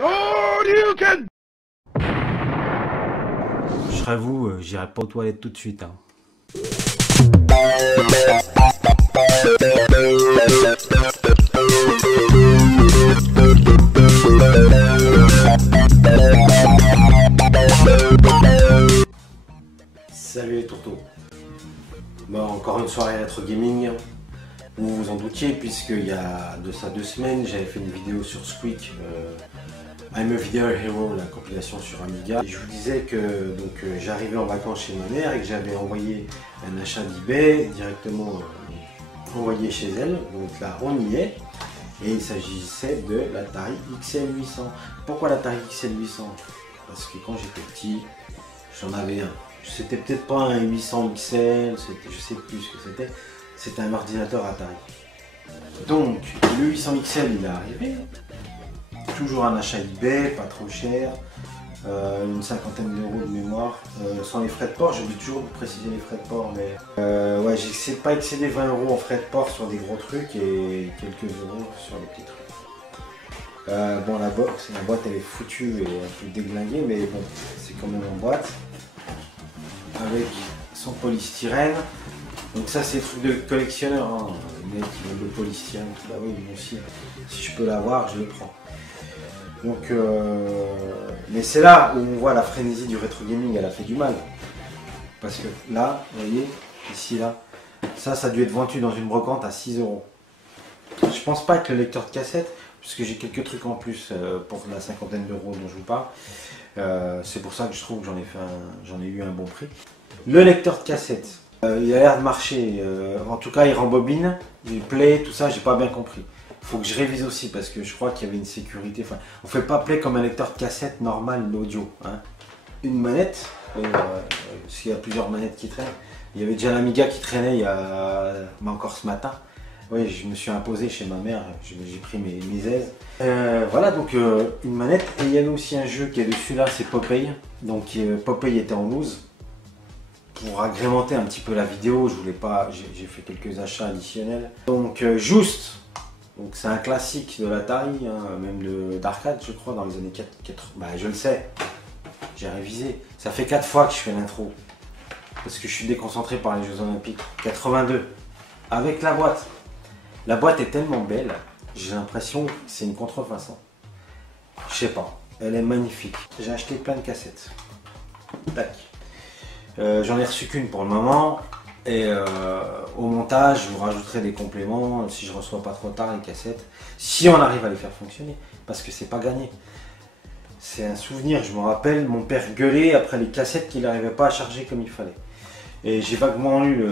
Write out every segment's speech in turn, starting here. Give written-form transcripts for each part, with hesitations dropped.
Je serais vous, j'irai pas aux toilettes tout de suite. Hein. Salut les tourteaux. Bon, encore une soirée rétro gaming. Vous vous en doutiez, puisqu'il y a de ça 2 semaines, j'avais fait une vidéo sur Squeak, I'm a Video Hero, la compilation sur Amiga. Et je vous disais que j'arrivais en vacances chez ma mère et que j'avais envoyé un achat d'eBay directement envoyé chez elle. Donc là, on y est. Et il s'agissait de l'Atari XL800. Pourquoi l'Atari XL800? Parce que quand j'étais petit, j'en avais un. C'était peut-être pas un 800 XL, je sais plus ce que c'était. C'était un ordinateur Atari. Donc, le 800 XL, il est arrivé. Toujours un achat eBay, pas trop cher. Une cinquantaine d'euros de mémoire. Sans les frais de port, j'oublie toujours de préciser les frais de port. Mais ouais, j'essaie de pas excéder 20 euros en frais de port sur des gros trucs et quelques euros sur les petits trucs. Bon, la boîte elle est foutue et un peu déglinguée, mais bon, c'est quand même en boîte. Avec son polystyrène. Donc ça c'est le truc de collectionneur, hein. Les mecs qui veulent le polystyrène, bah oui, moi aussi, si je peux l'avoir, je le prends. Donc, mais c'est là où on voit la frénésie du rétro gaming, elle a fait du mal. Parce que là, vous voyez, ici là, ça a dû être vendu dans une brocante à 6 euros. Je pense pas que le lecteur de cassette, puisque j'ai quelques trucs en plus pour la cinquantaine d'euros dont je vous parle. C'est pour ça que je trouve que j'en ai eu un bon prix. Le lecteur de cassette, il a l'air de marcher, en tout cas il rembobine, il play, tout ça, j'ai pas bien compris. Faut que je révise aussi parce que je crois qu'il y avait une sécurité. Enfin, on fait pas play comme un lecteur de cassette normal, l'audio. Hein. Une manette, parce qu'il y a plusieurs manettes qui traînent. Il y avait déjà l'Amiga qui traînait encore ce matin. Oui, je me suis imposé chez ma mère, j'ai pris mes aises. Voilà, donc une manette. Et il y avait aussi un jeu qui est dessus là, c'est Popeye. Donc Popeye était en loose. Pour agrémenter un petit peu la vidéo, je voulais pas, j'ai fait quelques achats additionnels. Donc Just, donc c'est un classique de l'Atari, hein, même d'arcade je crois, dans les années 80. Bah je le sais, j'ai révisé. Ça fait 4 fois que je fais l'intro. Parce que je suis déconcentré par les Jeux Olympiques. 82. Avec la boîte. La boîte est tellement belle, j'ai l'impression que c'est une contrefaçon. Je sais pas, elle est magnifique. J'ai acheté plein de cassettes. Tac. J'en ai reçu qu'une pour le moment. Et au montage, je vous rajouterai des compléments si je reçois pas trop tard les cassettes. Si on arrive à les faire fonctionner. Parce que c'est pas gagné. C'est un souvenir, je me rappelle, mon père gueulait après les cassettes qu'il n'arrivait pas à charger comme il fallait. Et j'ai vaguement lu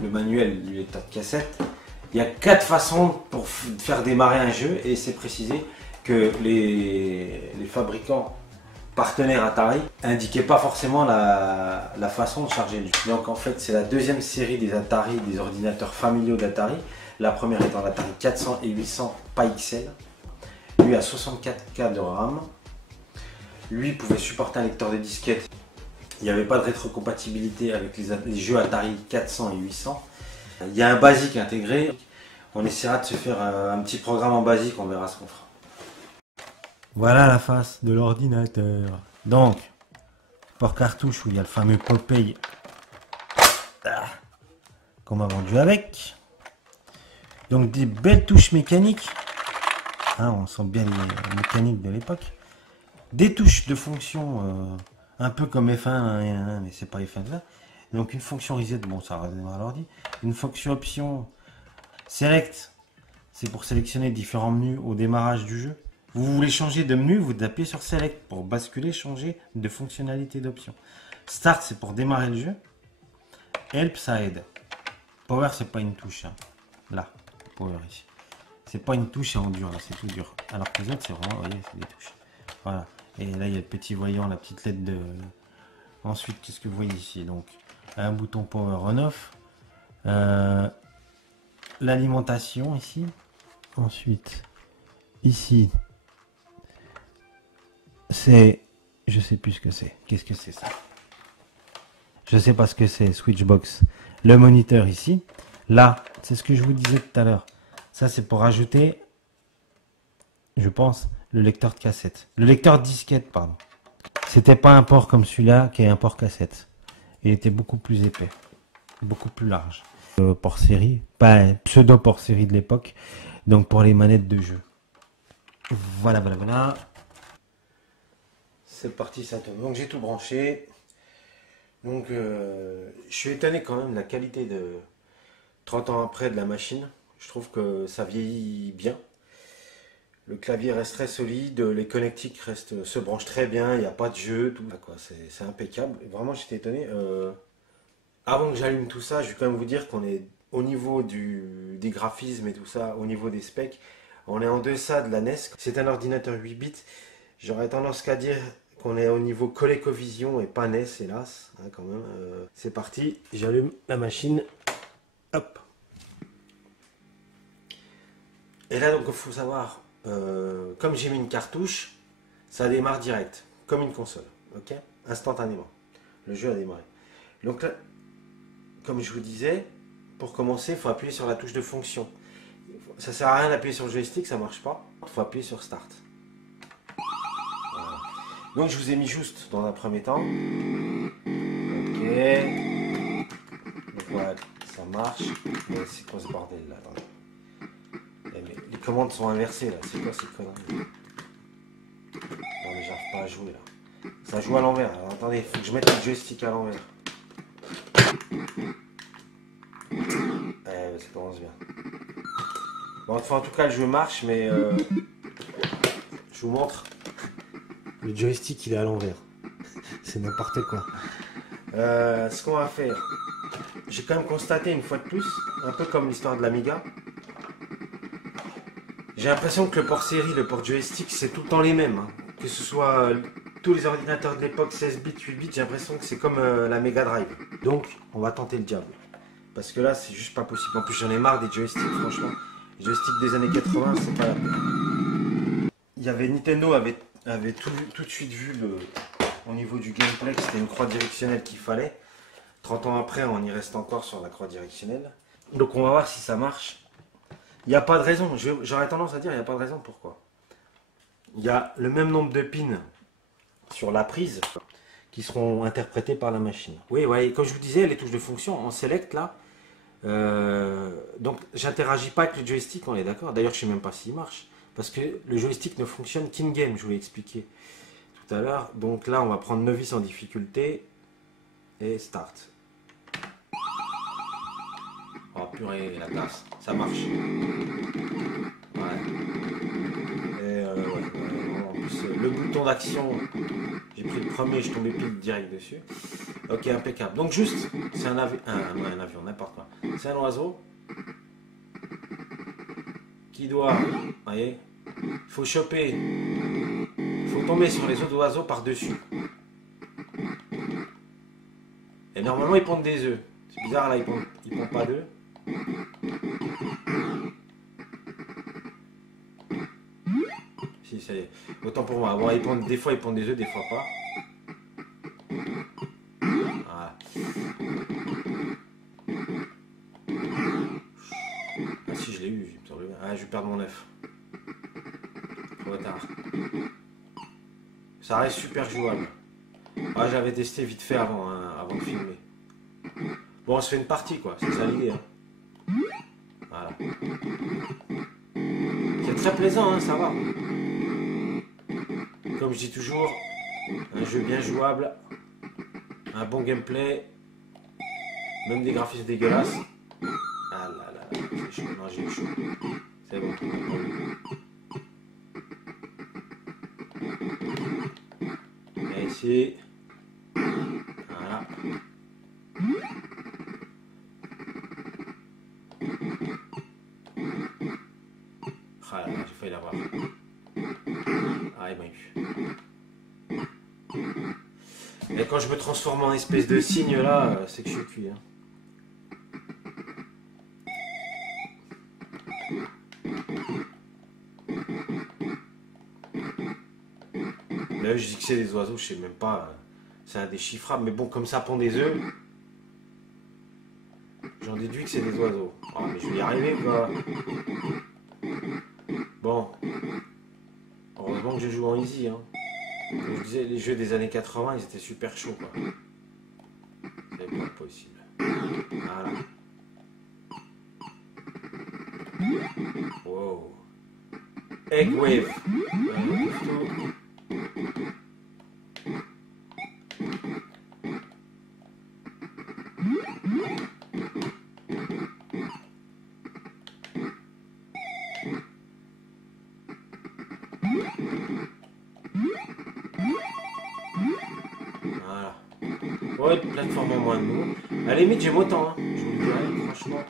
le manuel du lecteur de cassette. Il y a 4 façons pour faire démarrer un jeu et c'est précisé que les fabricants partenaires Atari indiquaient pas forcément la façon de charger le jeu. Donc en fait c'est la deuxième série des Atari, des ordinateurs familiaux d'Atari. La première étant l'Atari 400 et 800 pas XL. Lui a 64K de RAM. Lui pouvait supporter un lecteur de disquette. Il n'y avait pas de rétrocompatibilité avec les jeux Atari 400 et 800. Il y a un basique intégré. On essaiera de se faire un petit programme en basique, on verra ce qu'on fera. Voilà la face de l'ordinateur. Donc, port cartouche où il y a le fameux Popeye qu'on m'a vendu avec. Donc des belles touches mécaniques. Hein, on sent bien les mécaniques de l'époque. Des touches de fonction un peu comme F1, mais c'est pas F1 là. Donc une fonction reset, bon ça redémarre à l'ordi. Une fonction option select, c'est pour sélectionner différents menus au démarrage du jeu. Vous voulez changer de menu, vous appuyez sur select pour basculer, changer de fonctionnalité d'option. Start, c'est pour démarrer le jeu. Help, ça aide. Power, c'est pas une touche. Hein. Là, power ici. C'est pas une touche, c'est en dur, là, c'est tout dur. Alors que les autres, c'est vraiment, vous voyez, c'est des touches. Voilà. Et là, il y a le petit voyant, la petite LED de... Ensuite, qu'est-ce que vous voyez ici? Donc, un bouton power on-off. L'alimentation ici. Ensuite, ici, c'est... Je sais plus ce que c'est. Qu'est-ce que c'est ça? Je sais pas ce que c'est, Switchbox. Le moniteur ici. Là, c'est ce que je vous disais tout à l'heure. Ça, c'est pour ajouter, je pense, le lecteur de cassette. Le lecteur de disquette, pardon. C'était pas un port comme celui-là qui est un port cassette. Il était beaucoup plus épais, beaucoup plus large. Port série, pas un pseudo port série de l'époque, donc pour les manettes de jeu. Voilà. C'est parti, ça tourne. Donc j'ai tout branché. Donc je suis étonné quand même de la qualité de 30 ans après de la machine. Je trouve que ça vieillit bien. Le clavier reste très solide, les connectiques se branchent très bien, il n'y a pas de jeu, tout. C'est impeccable. Et vraiment j'étais étonné. Avant que j'allume tout ça, je vais quand même vous dire qu'on est au niveau des graphismes et tout ça, au niveau des specs, on est en deçà de la NES. C'est un ordinateur 8 bits. J'aurais tendance qu'à dire qu'on est au niveau ColecoVision et pas NES, hélas, hein, quand même. C'est parti, j'allume la machine. Hop. Et là, donc, il faut savoir, comme j'ai mis une cartouche, ça démarre direct, comme une console, ok, instantanément. Le jeu a démarré. Donc là, comme je vous disais, pour commencer, il faut appuyer sur la touche de fonction. Ça sert à rien d'appuyer sur le joystick, ça marche pas. Il faut appuyer sur Start. Voilà. Donc je vous ai mis juste dans un premier temps. Ok. Donc voilà, ça marche. Mais c'est quoi ce bordel là? Mais les commandes sont inversées là. C'est quoi cette connerie? Non mais j'arrive pas à jouer là. Ça joue à l'envers. Alors attendez, il faut que je mette le joystick à l'envers. Ça commence bien. Bon, enfin, en tout cas, le jeu marche, mais je vous montre. Le joystick, il est à l'envers. C'est n'importe quoi. Ce qu'on va faire, j'ai quand même constaté une fois de plus, un peu comme l'histoire de l'Amiga. J'ai l'impression que le port série, le port joystick, c'est tout le temps les mêmes. Hein. Que ce soit tous les ordinateurs de l'époque, 16 bits, 8 bits, j'ai l'impression que c'est comme la Mega Drive. Donc, on va tenter le diable. Parce que là, c'est juste pas possible. En plus, j'en ai marre des joysticks, franchement. Les joysticks des années 80, c'est pas la peine. Il y avait Nintendo avait tout de suite vu au niveau du gameplay que c'était une croix directionnelle qu'il fallait. 30 ans après, on y reste encore sur la croix directionnelle. Donc on va voir si ça marche. Il n'y a pas de raison. J'aurais tendance à dire il n'y a pas de raison. Pourquoi? Il y a le même nombre de pins sur la prise qui seront interprétés par la machine. Oui, ouais, comme je vous disais, les touches de fonction en select là. Donc j'interagis pas avec le joystick, on est d'accord. D'ailleurs, je sais même pas s'il marche. Parce que le joystick ne fonctionne qu'in-game, je vous l'ai expliqué tout à l'heure. Donc là, on va prendre novice en difficulté et start. Oh purée, la classe, ça marche. Ouais. Et en plus, le bouton d'action, j'ai pris le premier, je tombais pile direct dessus. Ok, impeccable. Donc juste, c'est un avion, n'importe quoi. C'est un oiseau qui doit, vous voyez, il faut choper, il faut tomber sur les autres oiseaux par-dessus. Et normalement, ils pondent des œufs. C'est bizarre, là, ils pondent pas d'œufs. Si, ça y est. Autant pour moi. Bon, des fois, ils pondent des œufs, des fois pas. Voilà. Ah si, je l'ai eu, il me semble bien. Ah, je vais perdre mon œuf. Trop tard. Ça reste super jouable. Ah, j'avais testé vite fait avant, hein, avant de filmer. Bon, on se fait une partie, quoi. C'est ça l'idée. Hein. Voilà. C'est très plaisant, hein, ça va. Comme je dis toujours, un jeu bien jouable, un bon gameplay, même des graphismes dégueulasses. Ah là là, c'est chaud. Non, j'ai eu chaud. C'est bon. Et ici. Voilà. Ah là là, j'ai failli l'avoir. Ah, il m'a eu. Et quand je me transforme en espèce de cygne là, c'est que je suis cuit. Hein. Là, je dis que c'est des oiseaux, je sais même pas. C'est indéchiffrable, mais bon, comme ça pond des œufs, j'en déduis que c'est des oiseaux. Oh, mais je vais y arriver quoi. Bon. Heureusement que je joue en easy. Hein. Comme je disais, les jeux des années 80, ils étaient super chauds. Quoi. C'est pas possible. Voilà. Wow. Egg wave. Voilà. Ouais, plateforme en moins de nous. À la limite, j'aime autant. Hein. Je vous le dirais, franchement.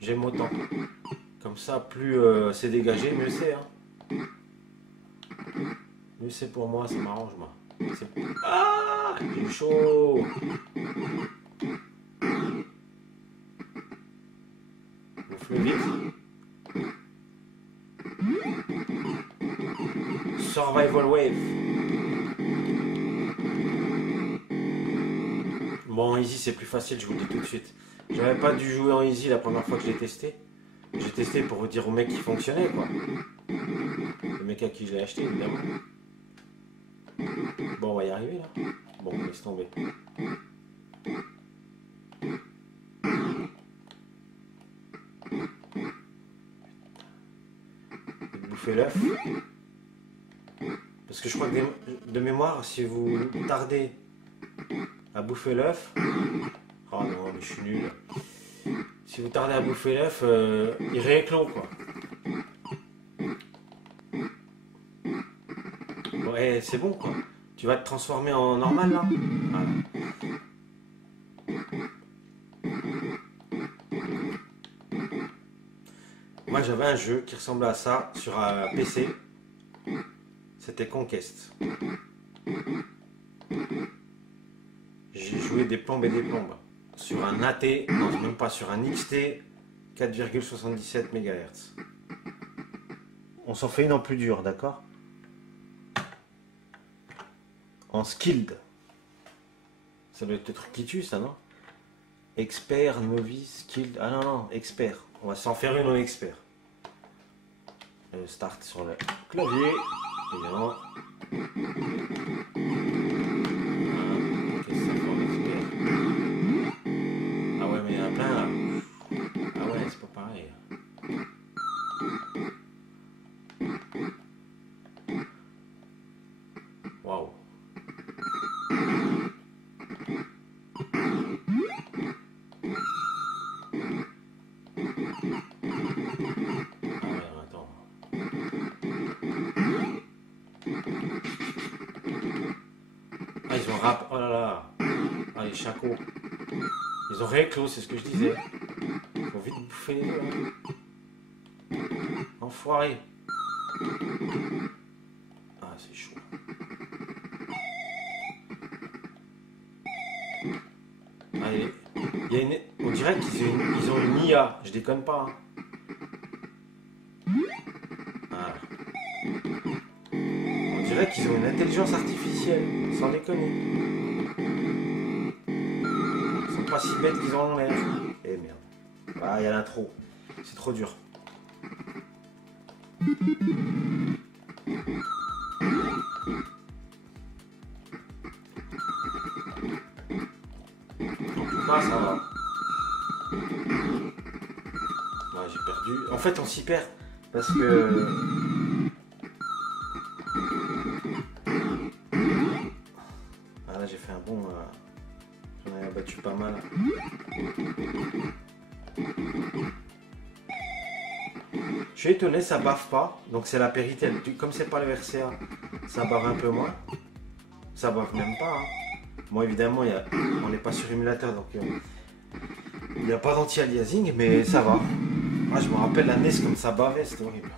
J'aime autant. Comme ça, plus c'est dégagé, mieux c'est. Hein. Mieux c'est pour moi, ça m'arrange, moi. Ah, j'ai eu chaud. Gonfle vite. Survival wave. Bon, en easy c'est plus facile, je vous le dis tout de suite. J'avais pas dû jouer en easy la première fois que je l'ai testé. J'ai testé pour vous dire au mec qui fonctionnait, quoi. Le mec à qui je l'ai acheté, évidemment. Bon, on va y arriver, là. Bon, laisse tomber. Bouffer l'œuf. Parce que je crois que de mémoire, si vous tardez à bouffer l'œuf... Oh non, mais je suis nul. Si vous tardez à bouffer l'œuf, il rééclot, quoi. Ouais, c'est bon, quoi. Tu vas te transformer en normal, là. Voilà. Moi, j'avais un jeu qui ressemblait à ça sur un PC. C'était Conquest. J'ai joué des plombes et des plombes. Sur un AT, non, même pas sur un XT 4,77 MHz. On s'en fait une en plus dur, d'accord? En skilled. Ça doit être le truc qui tue, ça, non? Expert, novice, skilled. Ah non, non, expert. On va s'en faire une en expert. Start sur le clavier, évidemment. Qu'est-ce que ça fait en expert? Ah ouais, mais il y en a plein là. Ah ouais, c'est pas pareil. Waouh. Ah, ils ont rap. Oh là là. Ah, les chacos. Ils ont rééclos, c'est ce que je disais. Ils vont vite bouffer les deux. Enfoiré. Ah, c'est chaud. Allez. Il y a une... On dirait qu'ils ont une IA. Je déconne pas. Hein. Voilà. On dirait qu'ils ont une intelligence artificielle. Sans déconner. Ils sont pas si bêtes qu'ils en ont l'air. Eh merde. Ah, il y a l'intro. C'est trop dur. En tout cas, ça va. Ouais, j'ai perdu. En fait, on s'y perd. Parce que... Ah là, j'ai fait un bon... J'en ai abattu pas mal. Je suis étonné, ça baffe pas. Donc c'est la Péritel. Comme c'est pas le RCA, ça bave un peu moins. Ça bave même pas. Hein. Bon, évidemment, on n'est pas sur émulateur, donc il n'y a pas d'anti-aliasing, mais ça va. Moi, je me rappelle la NES comme ça bavait, c'était horrible.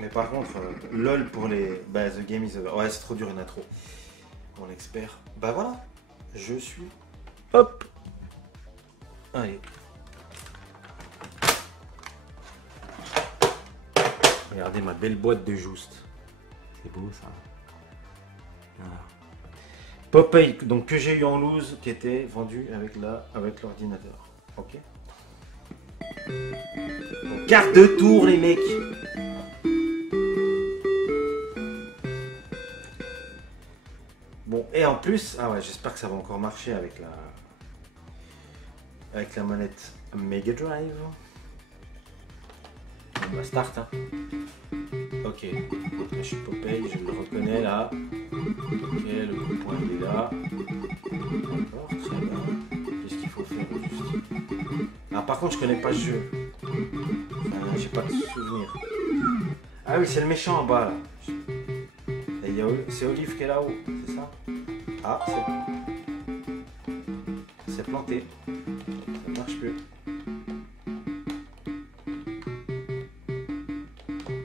Mais par contre, LOL pour les... Bah, The Game is over. Ouais, c'est trop dur une intro. Mon expert. Bah voilà, je suis... Hop. Allez. Regardez ma belle boîte de Just. C'est beau ça. Voilà. Popeye, donc que j'ai eu en loose, qui était vendu avec l'ordinateur. Ok. Donc, carte de tour, les mecs. Bon, et en plus, ah ouais, j'espère que ça va encore marcher avec la manette Mega Drive. On va start, hein. Ok, donc là je suis Popeye, je le reconnais là. Ok, le coup de poing il est là. D'accord, très bien. Qu'est-ce qu'il faut faire juste? Ah, par contre, je connais pas ce jeu. Enfin, j'ai pas de souvenir. Ah oui, c'est le méchant en bas là. C'est Olive qui est là-haut, c'est ça? Ah, c'est planté. Ça marche plus.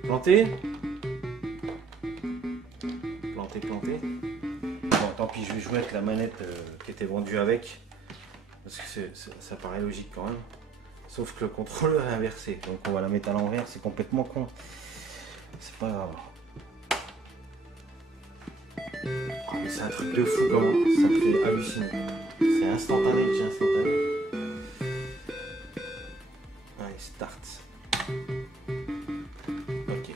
Planté? Planté. Bon, tant pis, je vais jouer avec la manette qui était vendue avec. Parce que ça paraît logique quand même. Sauf que le contrôleur est inversé. Donc on va la mettre à l'envers, c'est complètement con. C'est pas grave. Oh, mais c'est un truc de fou comment ça me fait halluciner. C'est instantané, j'ai instantané. Allez, start. Ok.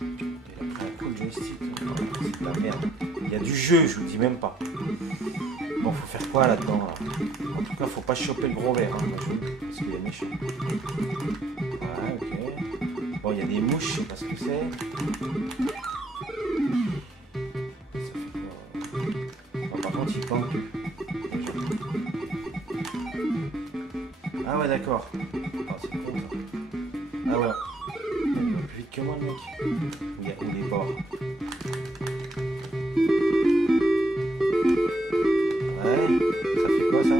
Il a pris un coup de joystick. C'est de la merde. Il y a du jeu, je vous dis même pas. Bon, faut faire quoi là-dedans là? En tout cas, faut pas choper le gros verre, hein, parce qu'il est méchant. Voilà, ok. Bon, il y a des mouches, je sais pas ce que c'est. Ah ouais, d'accord. Ah, c'est con ça. Ah ouais. Il va plus vite que moi le mec. Où les bords. Ouais. Ça fait quoi ça?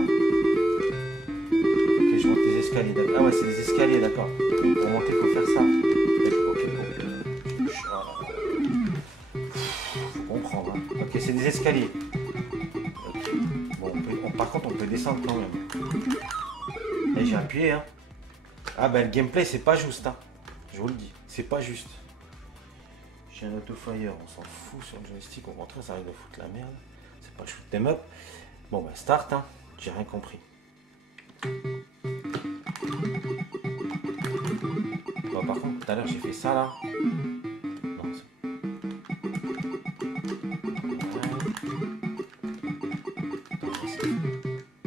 Ok, je monte les escaliers. Ah ouais, c'est des escaliers, d'accord. Pour monter, il faut faire ça. Ok, faut comprendre. Hein. Ok, c'est des escaliers. Okay. Bon, par contre, on peut descendre quand même. Et j'ai appuyé, hein. Ah ben le gameplay c'est pas juste, hein. Je vous le dis, c'est pas juste. J'ai un autofire, on s'en fout sur le joystick, au contraire ça arrive de foutre la merde. C'est pas shoot them up. Bon ben start, hein. J'ai rien compris. Bon, par contre tout à l'heure j'ai fait ça là. Non, ouais.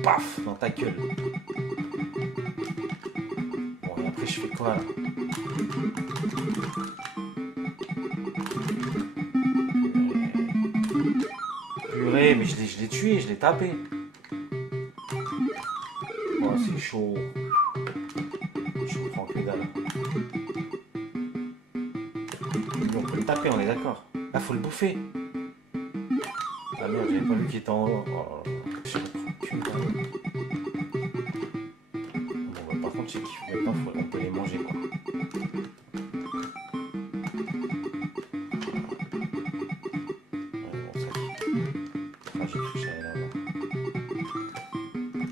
Paf dans ta gueule. Bon et après je fais quoi là? Purée, mais je l'ai tué, je l'ai tapé. Oh c'est chaud. Je comprends que dalle. Mais on peut le taper, on est d'accord. Ah faut le bouffer. Ah merde, j'avais pas vu qu'il était en haut. Oh, je comprends que dalle. Bon bah par contre je sais qu'il faut maintenant on peut les manger quoi.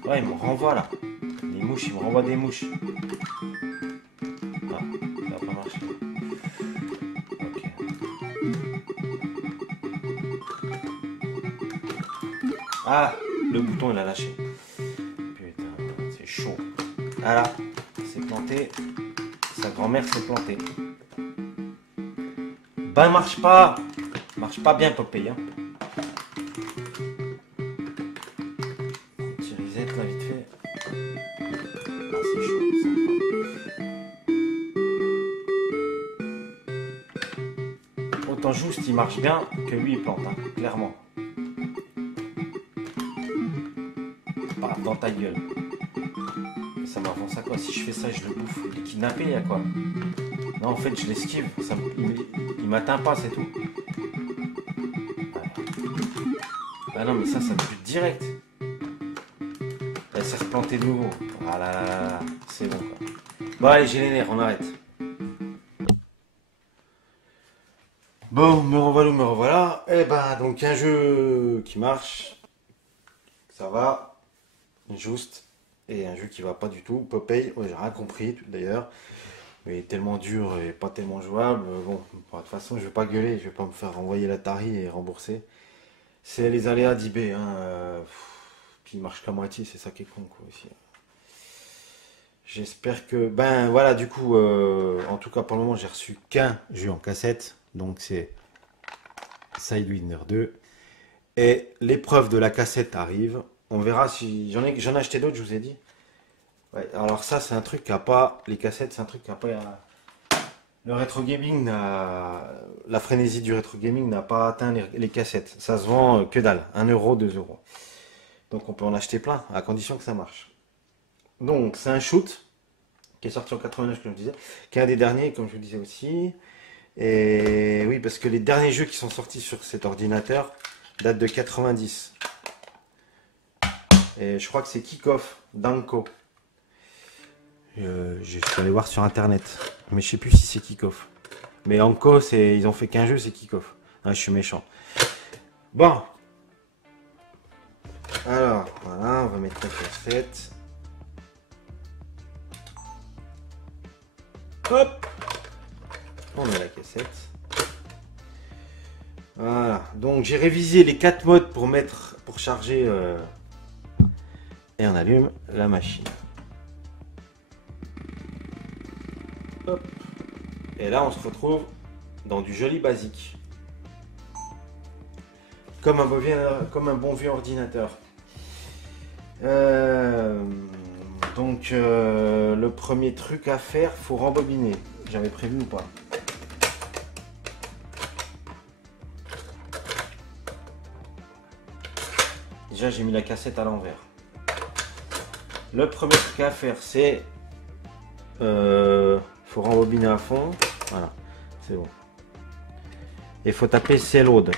Ouais, il me renvoie là. Les mouches, il me renvoie des mouches. Ah, ça va pas marcher. Ok. Ah, le bouton il a lâché. Putain, c'est chaud. Ah là, c'est planté. Sa grand-mère s'est plantée. Ben marche pas. Marche pas bien Popeye. Hein. Petit reset là vite fait. Ah c'est chaud. Autant juste il marche bien que lui il plante, hein, clairement. Bah, dans ta gueule. Ça m'avance à quoi? Si je fais ça, je le bouffe. Il est kidnappé, il y a quoi? Non, en fait, je l'esquive. Il m'atteint pas, c'est tout. Ah non, mais ça bute direct. Elle s'est replantée de nouveau. Ah là là là là, c'est bon quoi. Bon, allez, j'ai les nerfs, on arrête. Bon, me revoilà. Eh ben, donc un jeu qui marche. Ça va. Juste. Et un jeu qui va pas du tout. Popeye, j'ai rien compris d'ailleurs. Mais tellement dur et pas tellement jouable. Bon, de toute façon, je vais pas gueuler. Je vais pas me faire renvoyer l'Atari et rembourser. C'est les aléas d'eBay. Hein. Puis il marche qu'à moitié, c'est ça qui est con quoi aussi. J'espère que... Ben voilà, du coup, en tout cas pour le moment, j'ai reçu qu'un jeu en cassette. Donc c'est Sidewinder 2. Et l'épreuve de la cassette arrive. On verra si... J'en ai acheté d'autres, je vous ai dit. Ouais, alors ça, c'est un truc qui n'a pas... Les cassettes, c'est un truc qui n'a pas... Le rétro gaming la frénésie du rétro gaming n'a pas atteint les cassettes. Ça se vend que dalle. 1 euro, 2 euros. Donc on peut en acheter plein, à condition que ça marche. Donc c'est un shoot qui est sorti en 89, comme je disais, qui est un des derniers, comme je vous disais aussi. Et oui, parce que les derniers jeux qui sont sortis sur cet ordinateur datent de 90. Et je crois que c'est Kick-Off d'Anko. Je suis allé voir sur internet, mais je sais plus si c'est Kick-Off. Mais Anko, ils ont fait qu'un jeu, c'est Kick-Off. Ah, je suis méchant. Bon. Alors, voilà, on va mettre la cassette. Hop. On met la cassette. Voilà, donc j'ai révisé les 4 modes pour charger et on allume la machine. Hop. Et là on se retrouve dans du joli basique. Comme un bon vieux ordinateur. Donc le premier truc à faire, faut rembobiner. J'avais prévu ou pas? Déjà j'ai mis la cassette à l'envers. Le premier truc à faire c'est faut rembobiner à fond. Voilà, c'est bon. Et faut taper C-Load.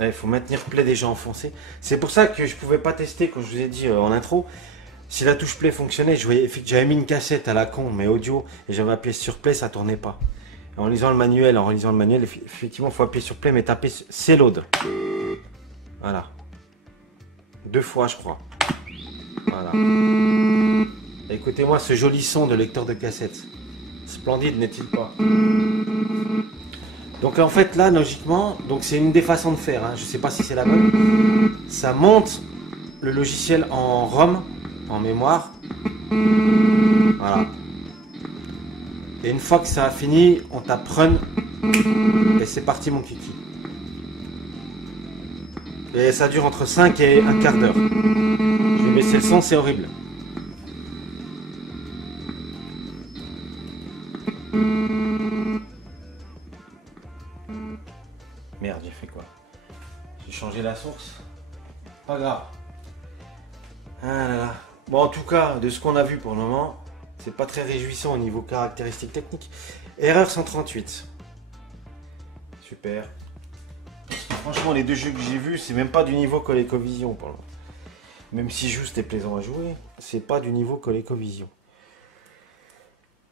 Il faut maintenir play déjà enfoncé. C'est pour ça que je pouvais pas tester, quand je vous ai dit en intro, si la touche play fonctionnait. J'avais mis une cassette à la con, mais audio, et j'avais appuyé sur play, ça tournait pas. En lisant le manuel, effectivement, il faut appuyer sur play, mais taper C-Load. Voilà. 2 fois, je crois. Voilà. Écoutez-moi ce joli son de lecteur de cassette. Splendide, n'est-il pas? Donc en fait là logiquement, donc c'est une des façons de faire, hein. Je sais pas si c'est la bonne. Ça monte le logiciel en ROM, en mémoire. Voilà. Et une fois que ça a fini, on tape Run. Et c'est parti mon kiki. Et ça dure entre 5 et un quart d'heure. Je vais baisser le son, c'est horrible. Merde, j'ai fait quoi? J'ai changé la source. Pas grave. Ah là là. Bon, en tout cas, de ce qu'on a vu pour le moment, c'est pas très réjouissant au niveau caractéristiques techniques. Erreur 138. Super. Franchement, les 2 jeux que j'ai vus, c'est même pas du niveau ColecoVision pour le moment. Même si juste c'était plaisant à jouer, c'est pas du niveau ColecoVision.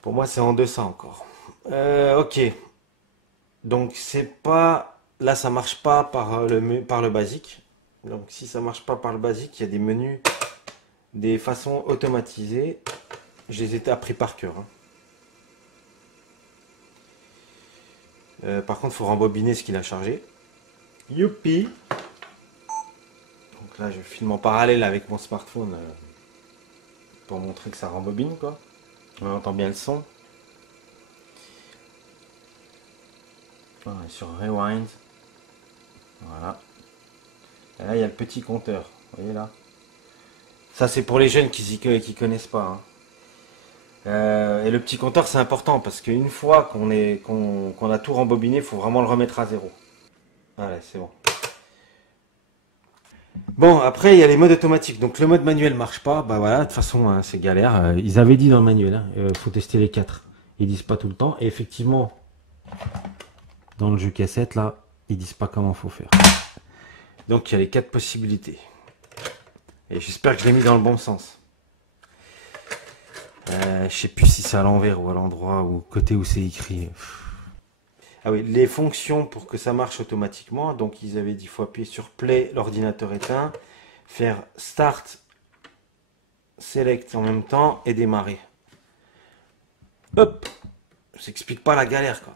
Pour moi, c'est en deçà encore. Ok. Donc, c'est pas... Là, ça marche pas par le basique. Donc, si ça marche pas par le basique, il y a des menus, des façons automatisées. Je les ai appris par cœur. Par contre, il faut rembobiner ce qu'il a chargé. Youpi! Donc là, je filme en parallèle avec mon smartphone pour montrer que ça rembobine, quoi. On entend bien le son. Voilà, sur Rewind. Voilà. Et là, il y a le petit compteur. Vous voyez là? Ça, c'est pour les jeunes qui connaissent pas. Et le petit compteur, c'est important parce qu'une fois qu'on a tout rembobiné, il faut vraiment le remettre à zéro. Voilà, c'est bon. Bon, après, il y a les modes automatiques. Donc, le mode manuel marche pas. Bah voilà, de toute façon, hein, c'est galère. Ils avaient dit dans le manuel, faut tester les 4. Ils disent pas tout le temps. Et effectivement, dans le jeu cassette, là, ils disent pas comment faut faire. Donc, il y a les 4 possibilités. Et j'espère que je l'ai mis dans le bon sens. Je sais plus si c'est à l'envers ou à l'endroit ou côté où c'est écrit. Ah oui, les fonctions pour que ça marche automatiquement. Donc, ils avaient dit, il faut appuyer sur Play, l'ordinateur éteint, faire Start, Select en même temps et démarrer. Hop! Je t'explique pas la galère, quoi.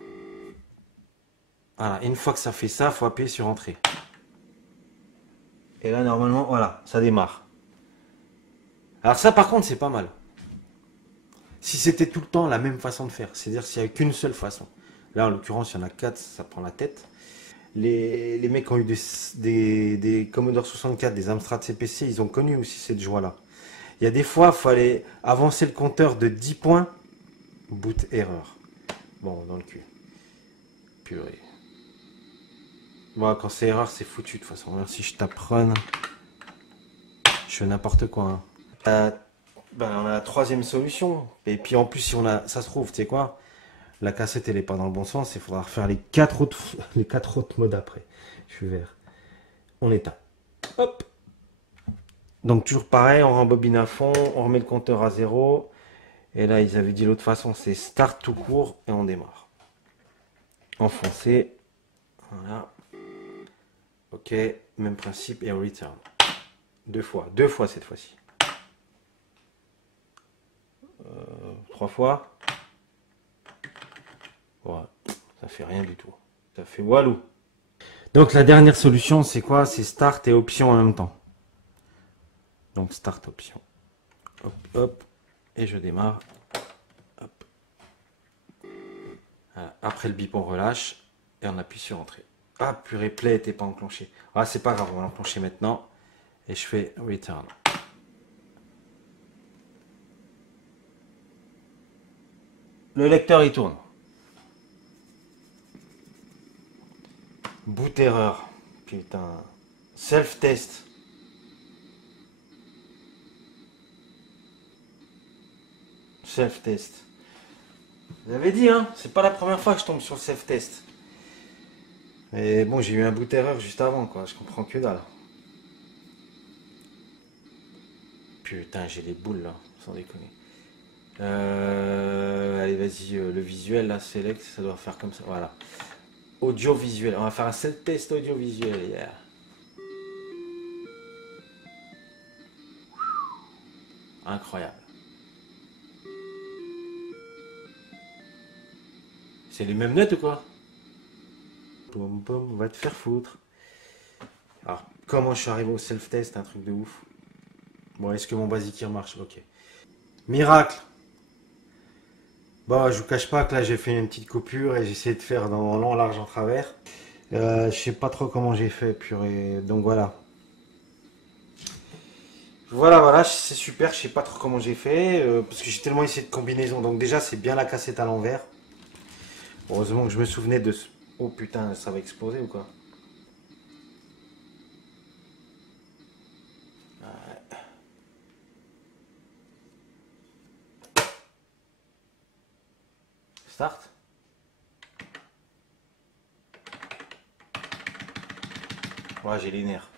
Voilà, une fois que ça fait ça, il faut appuyer sur Entrée. Et là, normalement, voilà, ça démarre. Alors ça, par contre, c'est pas mal. Si c'était tout le temps la même façon de faire, c'est-à-dire s'il n'y avait qu'une seule façon. Là, en l'occurrence, il y en a 4, ça prend la tête. Les mecs qui ont eu des Commodore 64, des Amstrad CPC, ils ont connu aussi cette joie-là. Il y a des fois, il fallait avancer le compteur de 10 points. Boot erreur. Bon, dans le cul. Purée. Bon, quand c'est erreur, c'est foutu de toute façon. Même si je tape run, je fais n'importe quoi. Hein. On a la troisième solution. Et puis en plus, si on a, ça se trouve, tu sais quoi, la cassette elle est pas dans le bon sens. Il faudra refaire les quatre autres modes après. Je suis vert. On éteint. Hop. Donc toujours pareil, on rembobine à fond, on remet le compteur à 0. Et là, ils avaient dit l'autre façon, c'est start tout court et on démarre. Enfoncer. Voilà. Ok, même principe et return. Deux fois cette fois-ci. 3 fois. Ouais, ça fait rien du tout. Ça fait walou. Donc la dernière solution, c'est quoi? C'est start et option en même temps. Donc start option. Hop, hop. Et je démarre. Hop. Voilà. Après le bip, on relâche. Et on appuie sur entrée. Ah purée, play n'était pas enclenché. Ah c'est pas grave, on va l'enclencher maintenant. Et je fais return. Le lecteur il tourne. Boot erreur. Putain. Self-test. Self-test. Vous avez dit, hein, c'est pas la première fois que je tombe sur le self-test. Et bon, j'ai eu un boot erreur juste avant, quoi. Je comprends que dalle. Putain, j'ai les boules là, sans déconner. Allez, vas-y, le visuel là, select, ça doit faire comme ça. Voilà. Audiovisuel. On va faire un self-test audiovisuel. Yeah. Incroyable. C'est les mêmes notes ou quoi? Boum boum, on va te faire foutre. Alors, comment je suis arrivé au self-test? Un truc de ouf. Bon, est-ce que mon basic marche? Ok. Miracle. Bon, je vous cache pas que là j'ai fait une petite coupure et j'ai essayé de faire dans long, large, en travers. Je sais pas trop comment j'ai fait, purée. Donc voilà. Voilà, c'est super. Je sais pas trop comment j'ai fait parce que j'ai tellement essayé de combinaisons. Donc déjà, c'est bien la cassette à l'envers. Heureusement que je me souvenais de ce... Oh putain, ça va exploser ou quoi? Ouais. Start. Ouais, j'ai les nerfs.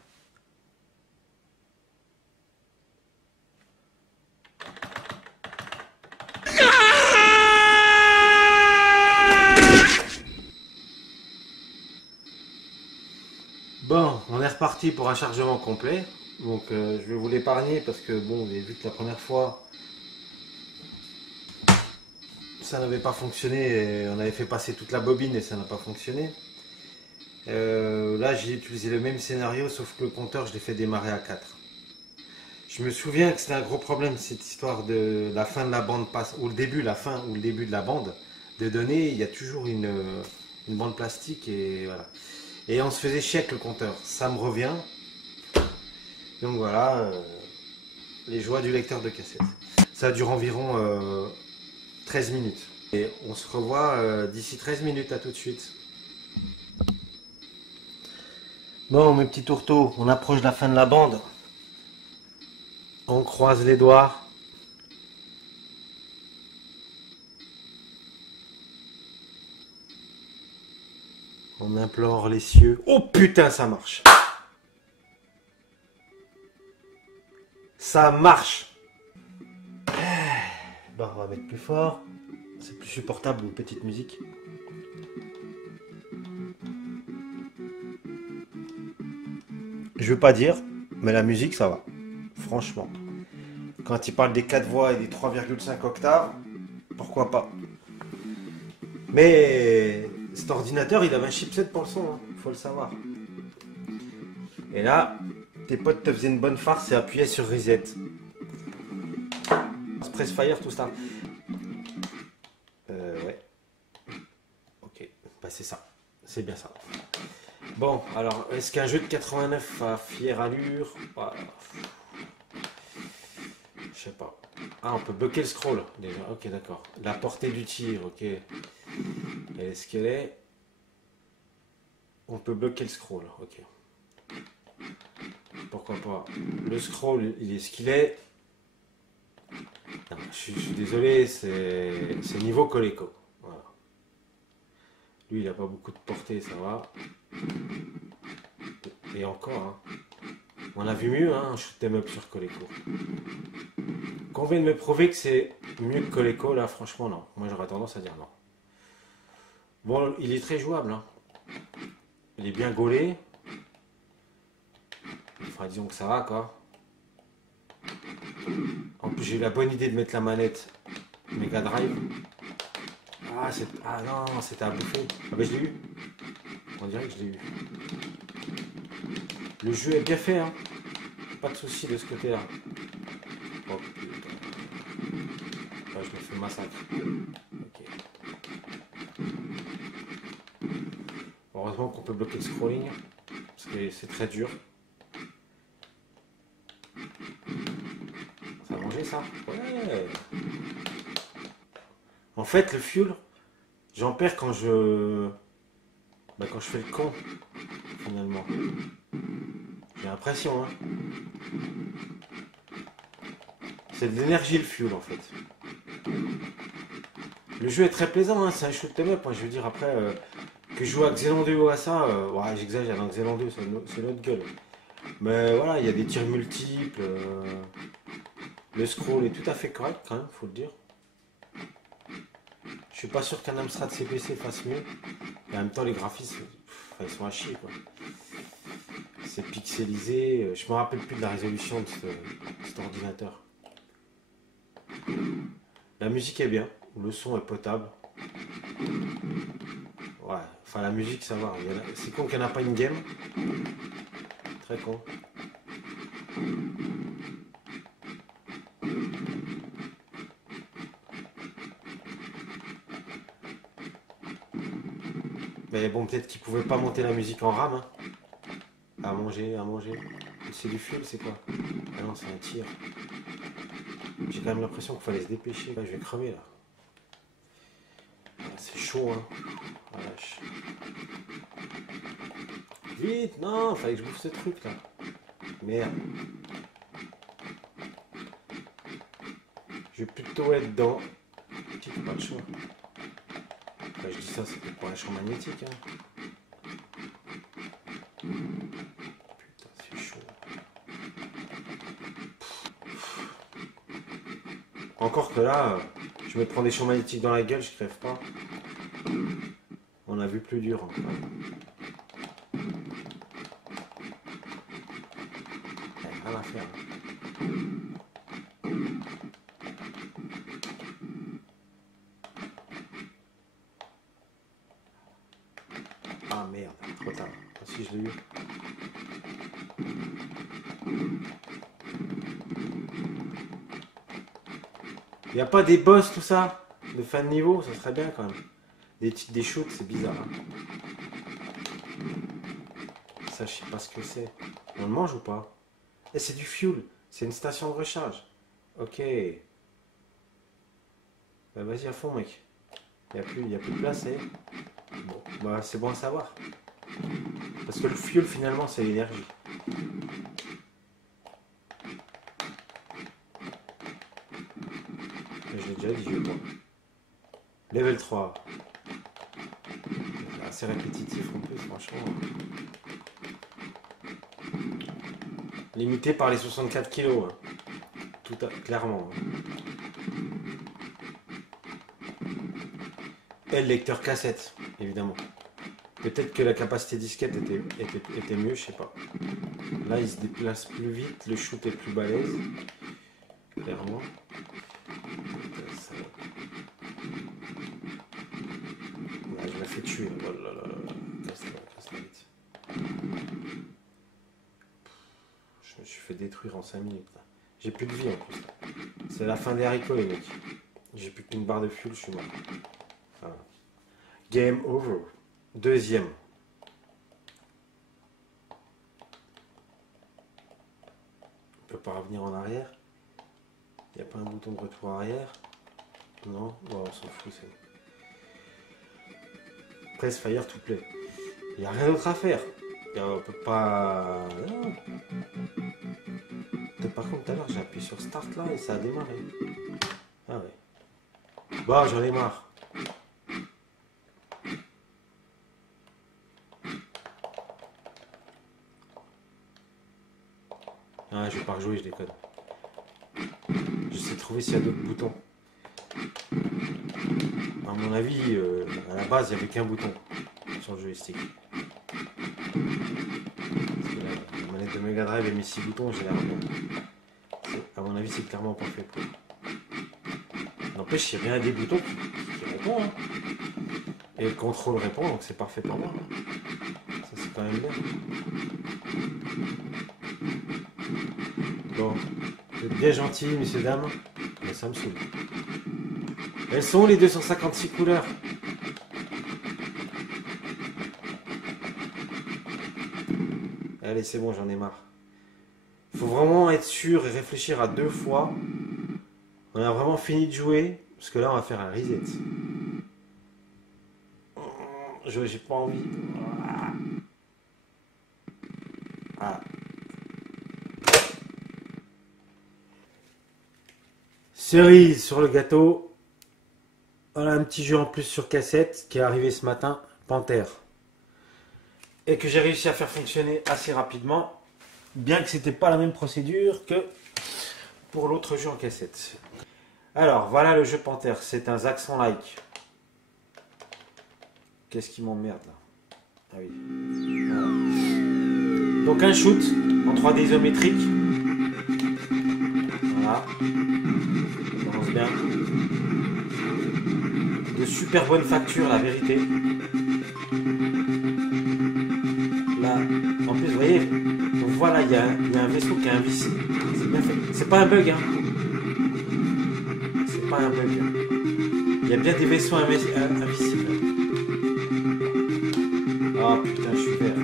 Bon, on est reparti pour un chargement complet. Donc je vais vous l'épargner parce que bon, vous avez vu que la première fois ça n'avait pas fonctionné et on avait fait passer toute la bobine et ça n'a pas fonctionné. Là j'ai utilisé le même scénario sauf que le compteur je l'ai fait démarrer à 4. Je me souviens que c'était un gros problème cette histoire de la fin de la bande passe ou le début, la fin ou le début de la bande de données, il y a toujours une bande plastique et voilà. Et on se faisait chier avec le compteur. Ça me revient. Donc voilà, les joies du lecteur de cassette. Ça dure environ 13 minutes. Et on se revoit d'ici 13 minutes. À tout de suite. Bon, mes petits tourteaux, on approche de la fin de la bande. On croise les doigts. On implore les cieux. Oh putain, ça marche. Ça marche. Bon, on va mettre plus fort. C'est plus supportable une petite musique. Je veux pas dire, mais la musique ça va. Franchement. Quand il parle des 4 voix et des 3,5 octaves, pourquoi pas. Mais cet ordinateur, il avait un chipset pour le son, hein, faut le savoir. Et là, tes potes te faisaient une bonne farce et appuyaient sur reset. Press Fire, tout ça. Ouais. Ok, bah c'est ça. C'est bien ça. Bon, alors, est-ce qu'un jeu de 89 à fière allure... Voilà. Je sais pas. Ah, on peut bloquer le scroll, déjà. Ok, d'accord. La portée du tir, ok. Est-ce qu'elle est... On peut bloquer le scroll, ok. Pourquoi pas. Le scroll, il est ce qu'il est. Non, je suis désolé, c'est niveau Coleco. Voilà. Lui, il a pas beaucoup de portée, ça va. Et encore, hein. On a vu mieux, hein, un shoot 'em up sur Coleco. Qu'on vient de me prouver que c'est mieux que Coleco, là, franchement, non. Moi, j'aurais tendance à dire non. Bon, il est très jouable, hein. Il est bien gaulé. Enfin, disons que ça va, quoi. En plus, j'ai eu la bonne idée de mettre la manette Mega Drive. Ah non, c'était à bouffer. Ah ben, je l'ai eu. On dirait que je l'ai eu. Le jeu est bien fait, hein. Pas de soucis de ce côté-là. Oh putain. Ah, je me fais massacre. Ok. Heureusement qu'on peut bloquer le scrolling. Parce que c'est très dur. Ça a mangé ça? Ouais. En fait, le fuel, j'en perds quand je... Bah, quand je fais le con, finalement. J'ai l'impression, hein. C'est de l'énergie le fuel, en fait. Le jeu est très plaisant, hein. C'est un shoot 'em up. Hein. Je veux dire, après, que je joue à Xenon 2 ou à ça, ouais, j'exagère, dans Xenon 2, c'est notre gueule. Mais voilà, il y a des tirs multiples. Le scroll est tout à fait correct, quand même, faut le dire. Je suis pas sûr qu'un Amstrad CPC fasse mieux. Et en même temps, les graphismes, ils sont à chier, quoi. C'est pixelisé. Je me rappelle plus de la résolution de cet ordinateur. La musique est bien. Le son est potable. Ouais, enfin la musique ça va. C'est con qu'il n'y en a pas une game. Très con. Mais bon, peut-être qu'ils pouvaient pas monter la musique en RAM. Hein. À manger, à manger. C'est du fuel, c'est quoi? Ah non, c'est un tir. J'ai quand même l'impression qu'il fallait se dépêcher. Là, je vais crever là. C'est chaud, hein. Ah, lâche. Vite, non, fallait que je bouffe ce truc là. Merde. Je vais plutôt être dans... J'ai pas le choix. Enfin, je dis ça, c'est pour un champ magnétique. Hein. Putain, c'est chaud. Encore que là, je me prends des champs magnétiques dans la gueule, je crève pas. On a vu plus dur. Hein. Rien à faire. Ah merde, trop tard. Ah, si je l'ai eu. Il n'y a pas des boss, tout ça, de fin de niveau, ça serait bien quand même. Des shoots, c'est bizarre. Hein. Ça, je sais pas ce que c'est. On le mange ou pas? Eh, c'est du fuel, c'est une station de recharge. Ok. Bah, vas-y à fond, mec. Il n'y a plus de place, eh. Bon, bah c'est bon à savoir. Parce que le fuel, finalement, c'est l'énergie. Je l'ai déjà dit, je crois. Level 3. Assez répétitif en plus, franchement. Limité par les 64 kilos. Hein. Tout à, clairement. Et le lecteur cassette, évidemment. Peut-être que la capacité disquette était mieux, je sais pas. Là, il se déplace plus vite, le shoot est plus balèze. Clairement. Là, je la fais tuer. Oh là là, casse-la vite. fais détruire en 5 minutes. J'ai plus de vie en plus. C'est la fin des haricots les mecs. J'ai plus qu'une barre de fuel, je suis mort. Voilà. Game over. Deuxième. On peut pas revenir en arrière. Il n'y a pas un bouton de retour arrière. Non, bon, on s'en fout. Press fire to play. Il n'y a rien d'autre à faire. On peut pas... Non. Par contre, tout à l'heure, j'ai appuyé sur Start là et ça a démarré. Ah ouais. Bon, j'en ai marre. Ah, je vais pas rejouer, je déconne. J'essaie de trouver s'il y a d'autres boutons. À mon avis, à la base, il n'y avait qu'un bouton sur le joystick. La manette de Mega Drive a mis 6 boutons, j'ai l'air bien. À mon avis, c'est clairement pas fait pour. N'empêche, il y a bien des boutons qui répondent. Hein. Et le contrôle répond, donc c'est parfait pour moi. Ça, c'est quand même bien. Bon, vous êtes bien gentils, messieurs, dames, mais ça me saoule. Elles sont les 256 couleurs. Allez, c'est bon, j'en ai marre. Il faut vraiment être sûr et réfléchir à 2 fois. On a vraiment fini de jouer, parce que là, on va faire un reset. J'ai pas envie. Ah. Cerise sur le gâteau. Voilà un petit jeu en plus sur cassette qui est arrivé ce matin, Panther. Et que j'ai réussi à faire fonctionner assez rapidement, bien que c'était pas la même procédure que pour l'autre jeu en cassette. Alors voilà le jeu Panther, c'est un Zaxxon-like. Qu'est-ce qui m'emmerde là? Ah oui. Voilà. Donc un shoot en 3D isométrique. Voilà. Ça commence bien. De super bonne facture, la vérité. Là, en plus, vous voyez, donc voilà, il y a un vaisseau qui est invisible. C'est bien fait. C'est pas un bug, hein. C'est pas un bug. Il y a bien des vaisseaux invisibles. Oh putain, je suis vert.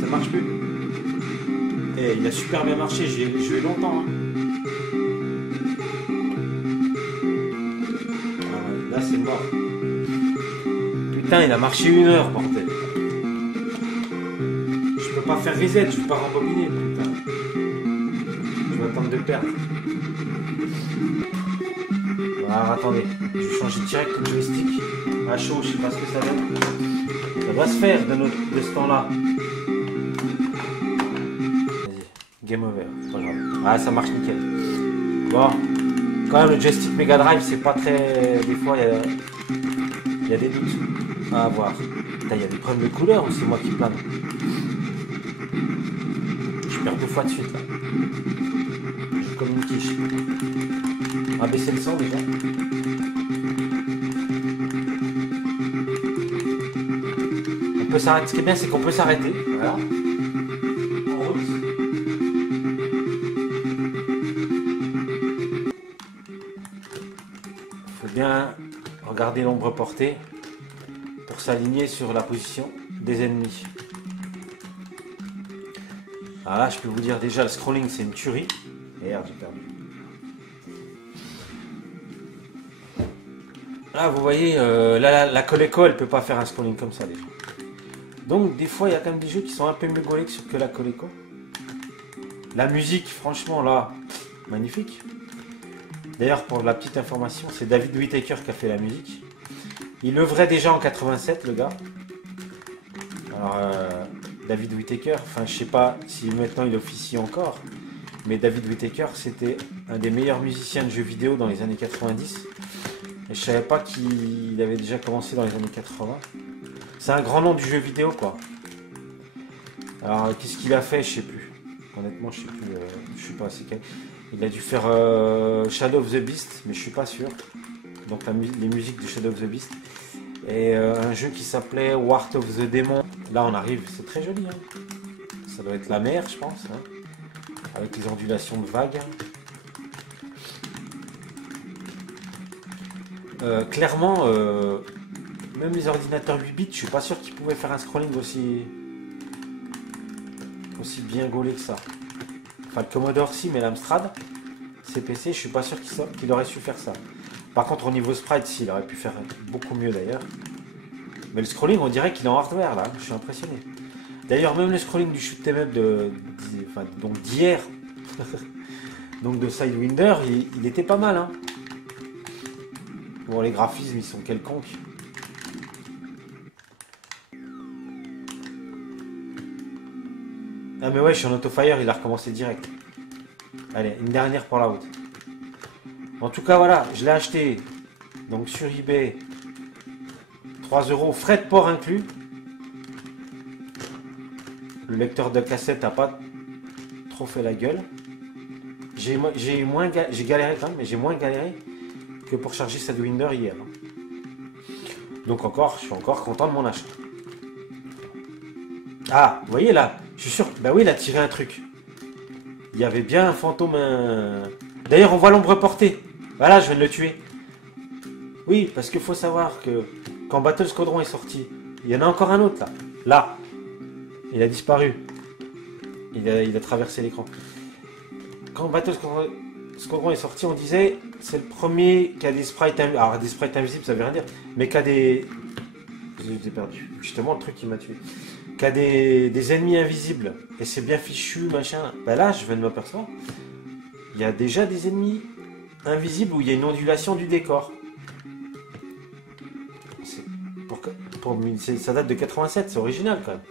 Ça marche plus. Et il a super bien marché, j'ai joué longtemps. Hein. Ah ouais, là c'est mort. Putain, il a marché 1 heure, bordel. Je peux pas faire reset, je peux pas rembobiner, putain. Je vais attendre de perdre. Alors attendez, je vais changer direct le joystick. À chaud, je sais pas ce que ça donne. Ça doit se faire de ce temps-là. Vas-y, game over, c'est pas grave. Ah, ça marche nickel. Bon, quand même le joystick Mega Drive, c'est pas très... Des fois, il y a des doutes à avoir. Putain, il y a des problèmes de couleur ou c'est moi qui plane? Je perds 2 fois de suite là. Je suis comme une quiche. On va baisser le son déjà. On peut s'arrêter. Ce qui est bien, c'est qu'on peut s'arrêter. Voilà. En route. Il faut bien regarder l'ombre portée pour s'aligner sur la position des ennemis. Alors là, je peux vous dire déjà, le scrolling, c'est une tuerie. Merde, j'ai perdu. Là, vous voyez, la Coleco, elle peut pas faire un scrolling comme ça déjà. Donc, des fois, il y a quand même des jeux qui sont un peu mieux gaulés que la Coleco. La musique, franchement, là, magnifique. D'ailleurs, pour la petite information, c'est David Whittaker qui a fait la musique. Il œuvrait déjà en 87, le gars. Alors, David Whittaker, enfin, je sais pas si maintenant il officie encore, mais David Whittaker, c'était un des meilleurs musiciens de jeux vidéo dans les années 90. Et je savais pas qu'il avait déjà commencé dans les années 80. C'est un grand nom du jeu vidéo, quoi. Alors, qu'est-ce qu'il a fait? Je sais plus. Honnêtement, je sais plus. Je sais pas. Il a dû faire Shadow of the Beast, mais je suis pas sûr. Donc les musiques de Shadow of the Beast. Et un jeu qui s'appelait Wart of the Demon. Là on arrive, c'est très joli. Hein. Ça doit être la mer, je pense. Hein. Avec les ondulations de vagues. Clairement, même les ordinateurs 8 bits, je suis pas sûr qu'ils pouvaient faire un scrolling aussi bien gaulé que ça. Enfin, le Commodore si, mais l'Amstrad, CPC, je suis pas sûr qu'il aurait su faire ça. Par contre, au niveau sprite, si, il aurait pu faire beaucoup mieux d'ailleurs. Mais le scrolling, on dirait qu'il est en hardware là, je suis impressionné. D'ailleurs, même le scrolling du shoot 'em up d'hier, donc de Sidewinder, il était pas mal. Hein. Bon, les graphismes, ils sont quelconques. Ah mais ouais, je suis en autofire, il a recommencé direct. Allez, une dernière pour la route. En tout cas, voilà, je l'ai acheté. Donc sur eBay, 3 €, frais de port inclus. Le lecteur de cassette n'a pas trop fait la gueule. J'ai galéré quand même, mais j'ai moins galéré que pour charger Sidewinder hier. Donc je suis encore content de mon achat. Ah, vous voyez là, je suis sûr, bah oui, il a tiré un truc. Il y avait bien un fantôme. D'ailleurs, on voit l'ombre portée. Voilà, je viens de le tuer. Oui, parce qu'il faut savoir que quand Battle Squadron est sorti, il y en a encore un autre là. Là, il a disparu. Il a traversé l'écran. Quand Battle Squadron est sorti, on disait c'est le premier qui a des sprites invisibles. Alors, des sprites invisibles, ça veut rien dire. Mais qui a des. J'ai perdu. Justement, le truc qui m'a tué. Qui a des ennemis invisibles. Et c'est bien fichu, machin. Ben là, je viens de m'apercevoir. Il y a déjà des ennemis invisibles où il y a une ondulation du décor. Ça date de 87, c'est original quand même.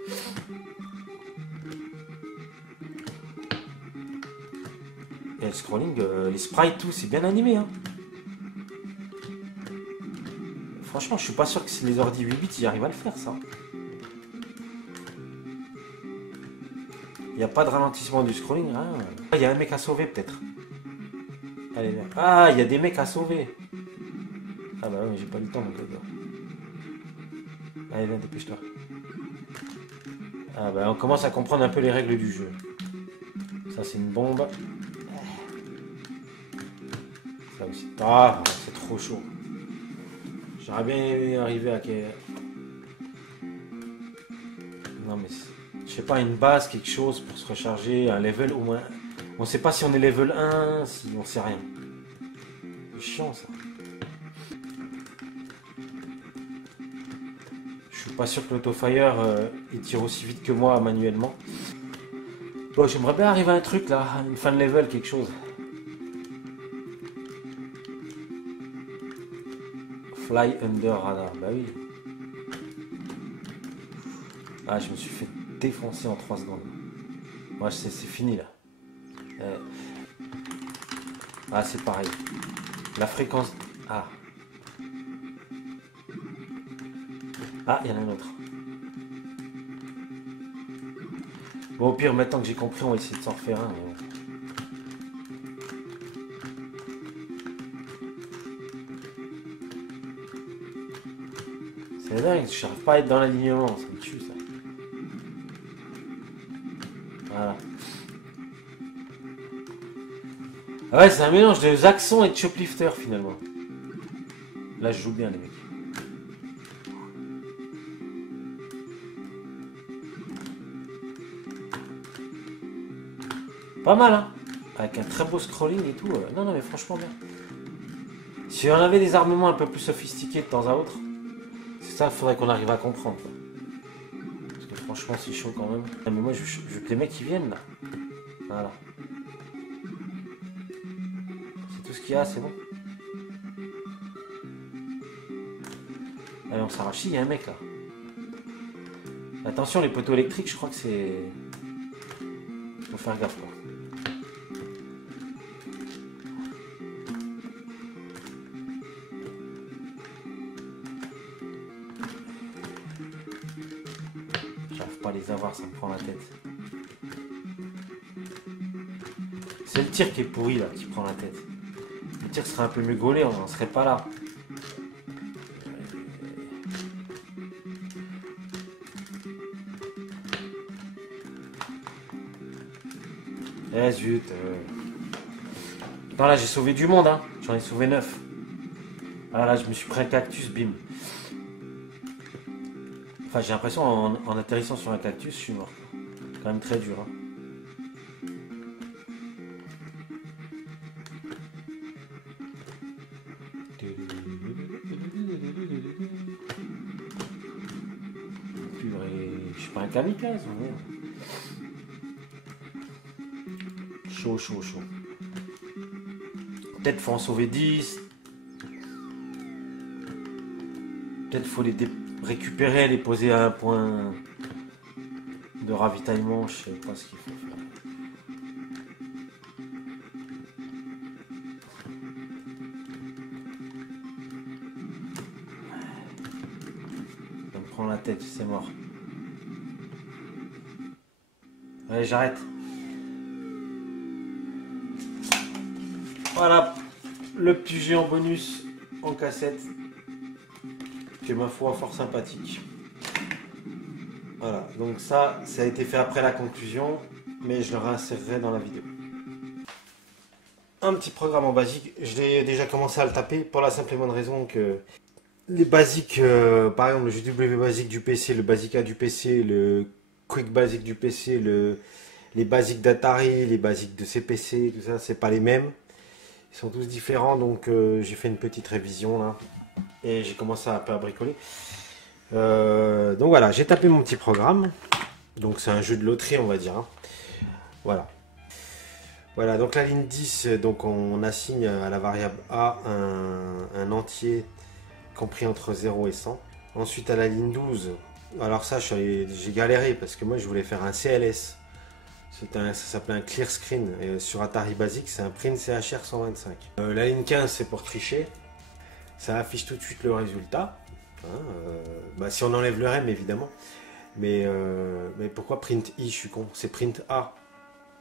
Et le scrolling, les sprites, tout, c'est bien animé. Hein. Franchement, je suis pas sûr que si les ordi 8 bits, ils arrivent à le faire, ça. Il n'y a pas de ralentissement du scrolling. Hein. Il y a un mec à sauver, peut-être. Allez, viens. Ah, il y a des mecs à sauver. Ah bah ouais, mais j'ai pas le temps, mon gars. Allez, viens, dépêche-toi. Ah bah on commence à comprendre un peu les règles du jeu. Ça, c'est une bombe. Ça aussi. Ah, c'est trop chaud. J'aurais bien aimé arriver à... Non mais... Je sais pas, une base, quelque chose pour se recharger, un level au moins. On sait pas si on est level 1, si on sait rien. C'est chiant ça. Je suis pas sûr que l'autofire il tire aussi vite que moi manuellement. Bon, j'aimerais bien arriver à un truc là, une fin de level, quelque chose. Fly under radar, bah oui. Ah, je me suis fait défoncer en 3 secondes. Moi, c'est fini là. Ah, c'est pareil. La fréquence... Ah. Ah, il y en a un autre. Bon, au pire, maintenant que j'ai compris, on va essayer de s'en refaire un. Mais bon. C'est dingue, je n'arrive pas à être dans l'alignement, ça me tue ça. Voilà. Ah ouais, c'est un mélange de Zaxxon et de Choplifter finalement. Là, je joue bien les mecs. Pas mal, hein. Avec un très beau scrolling et tout. Non, non, mais franchement bien. Si on avait des armements un peu plus sophistiqués de temps à autre, c'est ça, il faudrait qu'on arrive à comprendre. Quoi. Parce que franchement, c'est chaud quand même. Ah, mais moi, je veux que les mecs, ils viennent là. Voilà. C'est tout ce qu'il y a, c'est bon. Allez, on s'arrache. Il y a un mec là. Attention, les poteaux électriques, je crois que c'est... Faut faire gaffe, quoi. J'arrive pas à les avoir, ça me prend la tête. C'est le tir qui est pourri là, qui prend la tête. Le tir serait un peu mieux gaulé, on n'en serait pas là. Eh zut. Non, là, j'ai sauvé du monde, hein. J'en ai sauvé 9. Ah là, je me suis pris un cactus, bim. Enfin, j'ai l'impression, en atterrissant sur un cactus, je suis mort. C'est quand même très dur, hein. Purée, je suis pas un kamikaze, merde. Chaud, chaud, chaud. Peut-être faut en sauver 10. Peut-être faut les récupérer, les poser à un point de ravitaillement. Je sais pas ce qu'il faut faire. Ça me prend la tête, c'est mort. Allez, j'arrête. Voilà, le petit géant bonus en cassette, qui est ma foi fort sympathique. Voilà, donc ça a été fait après la conclusion, mais je le réinsérerai dans la vidéo. Un petit programme en basique, je l'ai déjà commencé à le taper pour la simple et bonne raison que les basiques, par exemple le GW basique du PC, le basique A du PC, le Quick basique du PC, les basiques d'Atari, les basiques de CPC, tout ça, c'est pas les mêmes. Ils sont tous différents, donc j'ai fait une petite révision là et j'ai commencé un peu à bricoler. Donc voilà, j'ai tapé mon petit programme. Donc c'est un jeu de loterie, on va dire, hein. Voilà. Voilà, donc la ligne 10, donc on assigne à la variable A un entier compris entre 0 et 100. Ensuite à la ligne 12, alors ça j'ai galéré parce que moi je voulais faire un CLS. Ça s'appelait un clear screen. Et sur Atari Basic, c'est un print CHR 125. La ligne 15, c'est pour tricher. Ça affiche tout de suite le résultat. Hein, si on enlève le REM, évidemment. Mais pourquoi print I? Je suis con. C'est print A.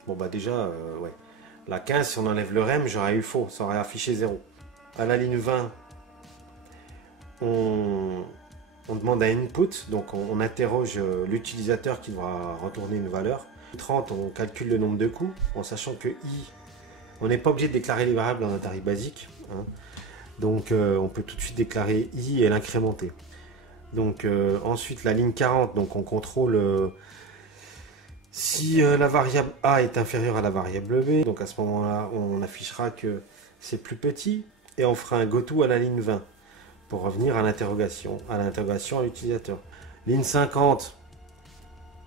Bon, bah déjà, ouais. La 15, si on enlève le REM, j'aurais eu faux. Ça aurait affiché 0. À la ligne 20, on demande un input. Donc, on interroge l'utilisateur qui devra retourner une valeur. 30, on calcule le nombre de coups, en sachant que I, on n'est pas obligé de déclarer les variables en Atari Basic, hein. Donc on peut tout de suite déclarer I et l'incrémenter. Donc ensuite la ligne 40, donc on contrôle si la variable A est inférieure à la variable B, donc à ce moment-là on affichera que c'est plus petit, et on fera un goto à la ligne 20, pour revenir à l'interrogation à l'utilisateur. Ligne 50,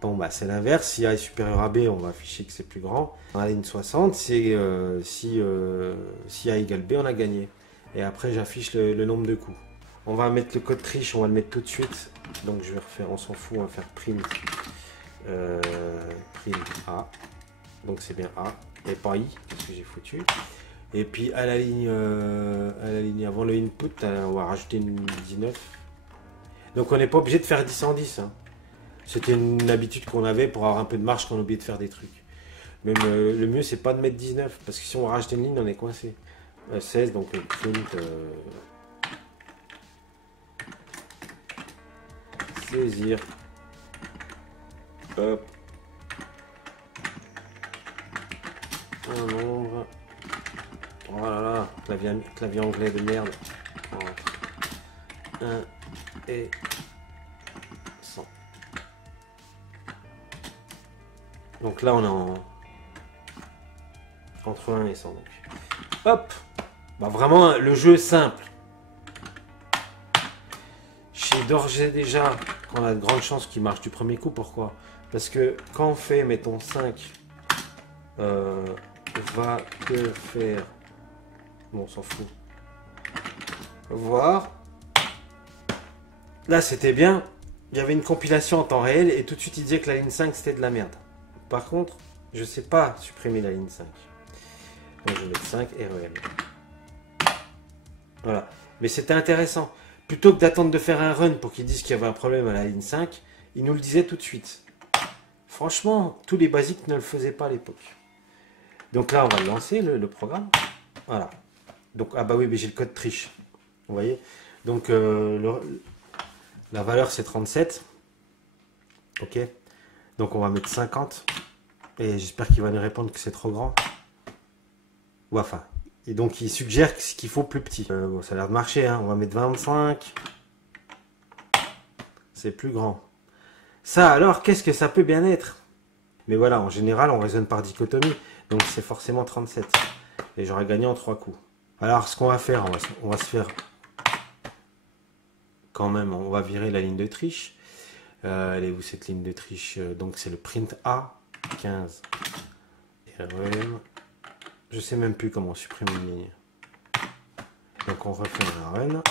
bon, bah, c'est l'inverse. Si A est supérieur à B, on va afficher que c'est plus grand. Dans la ligne 60, c'est si A égale B, on a gagné. Et après, j'affiche le nombre de coups. On va mettre le code triche, on va le mettre tout de suite. Donc, je vais refaire, on s'en fout, on va faire print, print A. Donc, c'est bien A et pas I, parce que j'ai foutu. Et puis, à la ligne avant le input, on va rajouter une 19. Donc, on n'est pas obligé de faire 10 en 10. Hein. C'était une habitude qu'on avait pour avoir un peu de marge quand on oublie de faire des trucs. Même le mieux, c'est pas de mettre 19, parce que si on rajoute une ligne, on est coincé. 16, donc print saisir. Hop. Un nombre. Oh là là, clavier anglais de merde. Entre 1 et 100. Donc là, on est entre 1 et 100. Donc. Hop! Bah vraiment, le jeu est simple. Chez Dorjet déjà, qu'on a de grandes chances qu'il marche du premier coup. Pourquoi? Parce que quand on fait, mettons 5, va que faire... Bon, on s'en fout. Voir. Là, c'était bien. Il y avait une compilation en temps réel et tout de suite, il disait que la ligne 5, c'était de la merde. Par contre, je sais pas supprimer la ligne 5. Donc, je vais mettre 5 REM. Voilà. Mais c'était intéressant. Plutôt que d'attendre de faire un run pour qu'ils disent qu'il y avait un problème à la ligne 5, ils nous le disaient tout de suite. Franchement, tous les basiques ne le faisaient pas à l'époque. Donc là, on va lancer le programme. Voilà. Donc, ah bah oui, mais j'ai le code triche. Vous voyez? Donc, la valeur, c'est 37. Ok. Donc, on va mettre 50. Et j'espère qu'il va nous répondre que c'est trop grand. Ou enfin. Et donc il suggère qu'il faut plus petit. Bon, ça a l'air de marcher, hein. On va mettre 25. C'est plus grand. Ça alors, qu'est-ce que ça peut bien être? Mais voilà, en général, on raisonne par dichotomie. Donc c'est forcément 37. Et j'aurais gagné en 3 coups. Alors ce qu'on va faire, on va se faire... Quand même, on va virer la ligne de triche. Elle est où cette ligne de triche? Donc c'est le print A, 15. RM. Je sais même plus comment on supprime une ligne. Donc on refait un run.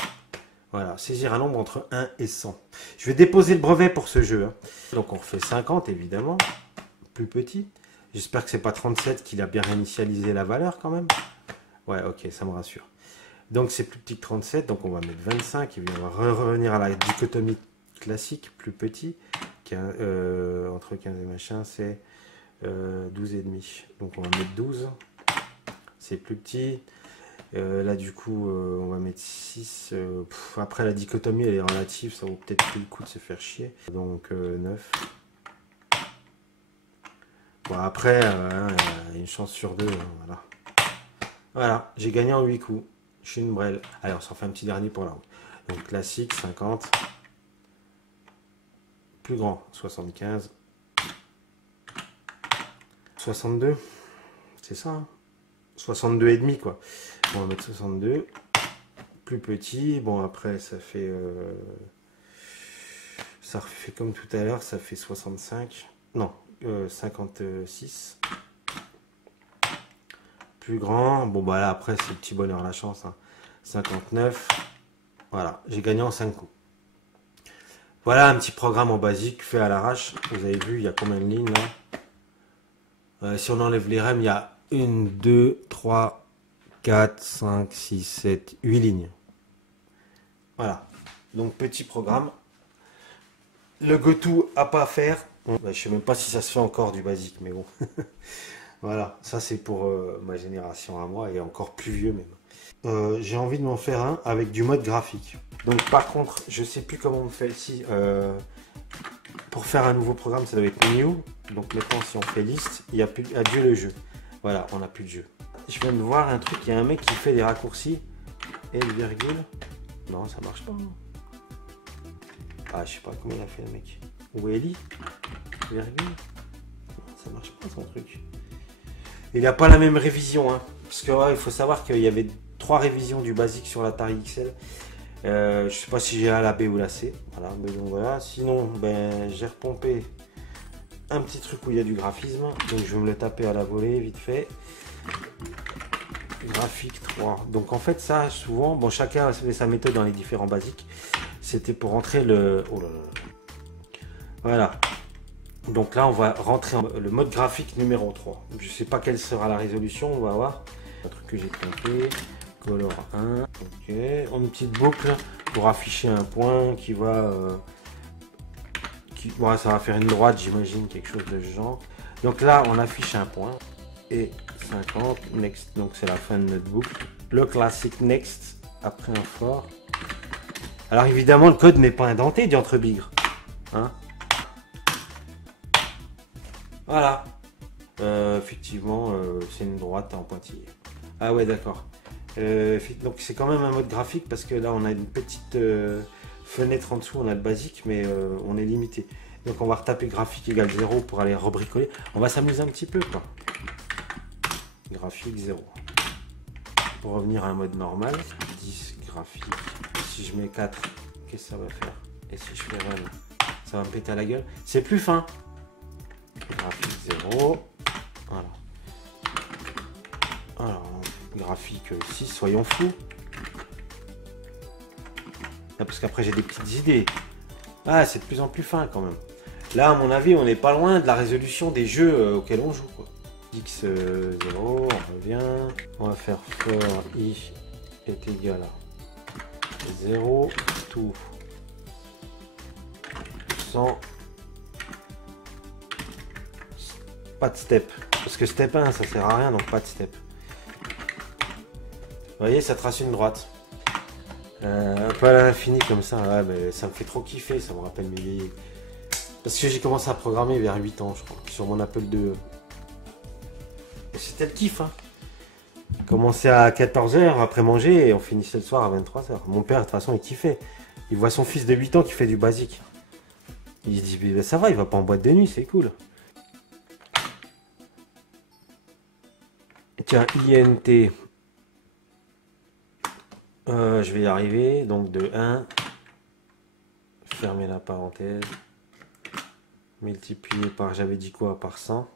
Voilà, saisir un nombre entre 1 et 100. Je vais déposer le brevet pour ce jeu. Hein. Donc on refait 50 évidemment. Plus petit. J'espère que c'est pas 37 qu'il a bien réinitialisé la valeur quand même. Ouais, ok, ça me rassure. Donc c'est plus petit que 37, donc on va mettre 25, et puis on va revenir à la dichotomie classique, plus petit, entre 15 et machin, c'est 12 et demi. Donc on va mettre 12, c'est plus petit. Là du coup on va mettre 6. Après la dichotomie elle est relative, ça vaut peut-être plus le coup de se faire chier. Donc 9. Bon après, une chance sur 2, hein, voilà. Voilà, j'ai gagné en 8 coups. Je suis une brêle. Allez, on s'en fait un petit dernier pour la route. Donc classique, 50. Plus grand, 75. 62. C'est ça, hein, 62 et demi, quoi. Bon, on va mettre 62. Plus petit. Bon, après, ça fait... ça refait comme tout à l'heure, ça fait 65. Non, 56. Plus grand, bon bah là après c'est le petit bonheur, la chance, hein. 59, voilà, j'ai gagné en 5 coups. Voilà un petit programme en basique fait à l'arrache. Vous avez vu, il y a combien de lignes là? Si on enlève les REM, il y a 1, 2, 3, 4, 5, 6, 7, 8 lignes. Voilà, donc petit programme. Le go-to à pas faire. Bon, bah, je sais même pas si ça se fait encore du basique, mais bon. Voilà, ça c'est pour ma génération à moi et encore plus vieux même. J'ai envie de m'en faire un avec du mode graphique. Donc par contre, je sais plus comment on fait ici. Pour faire un nouveau programme, ça doit être new. Donc maintenant, si on fait liste, il n'y a plus adieu le jeu. Voilà, on n'a plus de jeu. Je viens de voir un truc, il y a un mec qui fait des raccourcis. Et le virgule. Non, ça marche pas. Ah, je sais pas comment il a fait le mec. Ou Eli virgule. Ça marche pas son truc. Il n'a pas la même révision, hein, parce que ouais, il faut savoir qu'il y avait 3 révisions du basique sur l'Atari XL. Je ne sais pas si j'ai la B ou la C. Voilà, mais donc voilà. Sinon, ben, j'ai repompé un petit truc où il y a du graphisme. Donc je vais me le taper à la volée, vite fait. Graphique 3. Donc en fait, ça, souvent, bon, chacun avait sa méthode dans les différents basiques. C'était pour rentrer le... Oh là là. Voilà. Donc là, on va rentrer le mode graphique numéro 3. Je ne sais pas quelle sera la résolution, on va voir. Un truc que j'ai pompé. Color 1. Ok. Une petite boucle pour afficher un point qui va... Bon, ça va faire une droite, j'imagine, quelque chose de ce genre. Donc là, on affiche un point. Et 50. Next. Donc c'est la fin de notre boucle. Le classique next. Après un fort. Alors évidemment, le code n'est pas indenté, diantre bigre. Hein? Voilà. Effectivement, c'est une droite en pointillé. Ah ouais, d'accord. Donc c'est quand même un mode graphique parce que là, on a une petite fenêtre en dessous, on a le basique, mais on est limité. Donc on va retaper graphique égale 0 pour aller rebricoler. On va s'amuser un petit peu, quoi. Graphique 0. Pour revenir à un mode normal, 10 graphique. Si je mets 4, qu'est-ce que ça va faire? Et si je fais run, ça va me péter à la gueule. C'est plus fin. Graphique 0. Voilà. Alors, graphique 6, soyons fous. Là, parce qu'après, j'ai des petites idées. Ah, c'est de plus en plus fin quand même. Là, à mon avis, on n'est pas loin de la résolution des jeux auxquels on joue, quoi. X0, on revient. On va faire for i est égal à 0, tout. 100. Pas de step. Parce que step 1, ça sert à rien, donc pas de step. Vous voyez, ça trace une droite. Pas à l'infini comme ça, ouais, mais ça me fait trop kiffer, ça me rappelle mes vieilles. Parce que j'ai commencé à programmer vers 8 ans, je crois, sur mon Apple II. C'était le kiff. Hein. On commençait à 14 h après manger et on finissait le soir à 23 h. Mon père, de toute façon, il kiffait. Il voit son fils de 8 ans qui fait du basique. Il se dit, bah, ça va, il va pas en boîte de nuit, c'est cool. Tiens, INT. Je vais y arriver. Donc de 1. Fermer la parenthèse. Multiplié par, j'avais dit quoi? Par 100.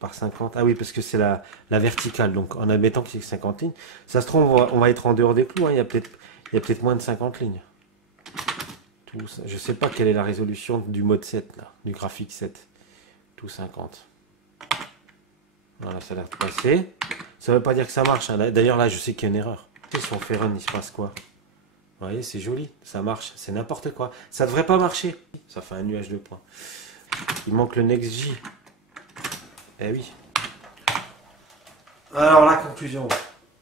Par 50. Ah oui, parce que c'est la verticale. Donc en admettant que c'est 50 lignes. Ça se trouve, on va être en dehors des clous. Hein. Il y a peut-être moins de 50 lignes. Tout ça. Je sais pas quelle est la résolution du mode 7, là, du graphique 7. Tout 50. Voilà, ça a l'air de passer. Ça veut pas dire que ça marche. Hein. D'ailleurs, là, je sais qu'il y a une erreur. Si on fait run, il se passe quoi? Vous voyez, c'est joli. Ça marche. C'est n'importe quoi. Ça devrait pas marcher. Ça fait un nuage de points. Il manque le NextJ. Eh oui. Alors, la conclusion.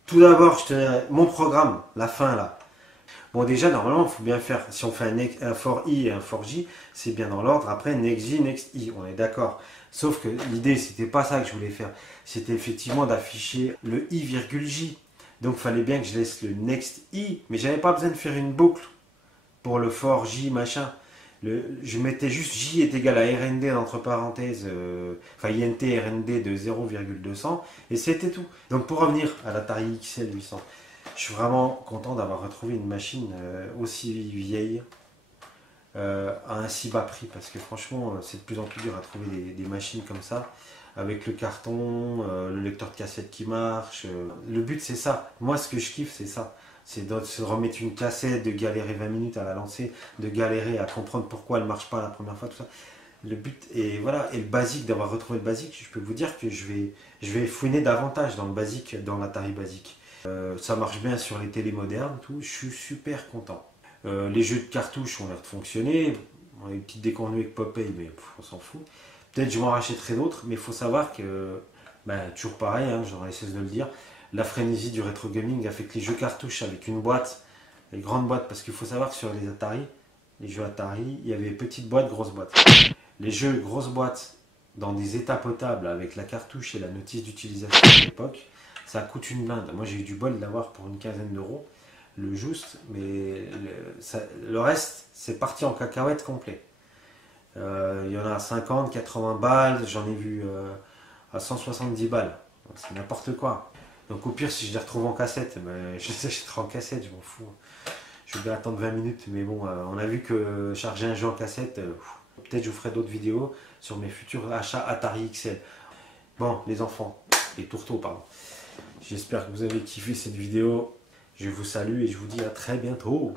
Tout d'abord, mon programme, la fin, là. Bon, déjà, normalement, il faut bien faire, si on fait un for I et un for J, c'est bien dans l'ordre. Après, NextJ, NextI, on est d'accord. Sauf que l'idée, c'était pas ça que je voulais faire. C'était effectivement d'afficher le I virgule J. Donc, il fallait bien que je laisse le NextI, mais j'avais pas besoin de faire une boucle pour le for J, machin. Je mettais juste J est égal à RND entre parenthèses, enfin INT RND de 0,200 et c'était tout. Donc pour revenir à l'Atari XL 800, je suis vraiment content d'avoir retrouvé une machine aussi vieille à un si bas prix parce que franchement c'est de plus en plus dur à trouver des machines comme ça avec le carton, le lecteur de cassette qui marche. Le but c'est ça, moi ce que je kiffe c'est ça. C'est de se remettre une cassette, de galérer 20 minutes à la lancer, de galérer à comprendre pourquoi elle ne marche pas la première fois, tout ça. Le but, et voilà, et le basique, d'avoir retrouvé le basique, je peux vous dire que je vais fouiner davantage dans le basique, dans l'Atari basique. Ça marche bien sur les télés modernes, tout, je suis super content. Les jeux de cartouches ont l'air de fonctionner, on a une petite déconvenue avec Popeye, mais on s'en fout. Peut-être je m'en rachèterai d'autres, mais il faut savoir que, toujours pareil, hein, j'aurais cessé de le dire, la frénésie du rétro gaming a fait que les jeux cartouches avec une boîte, une grande boîte, parce qu'il faut savoir que sur les Atari, les jeux Atari, il y avait petites boîtes, grosses boîtes. Les jeux grosses boîtes dans des états potables avec la cartouche et la notice d'utilisation à l'époque, ça coûte une blinde. Moi j'ai eu du bol d'avoir pour une quinzaine d'euros le juste, mais le reste c'est parti en cacahuète complet. Il y en a à 50, 80 balles, j'en ai vu à 170 balles. C'est n'importe quoi. Donc au pire, si je les retrouve en cassette, je les achèterai en cassette, je m'en fous. Je vais attendre 20 minutes, mais bon, on a vu que charger un jeu en cassette, peut-être je vous ferai d'autres vidéos sur mes futurs achats Atari XL. Bon, les enfants, les tourteaux, pardon. J'espère que vous avez kiffé cette vidéo. Je vous salue et je vous dis à très bientôt.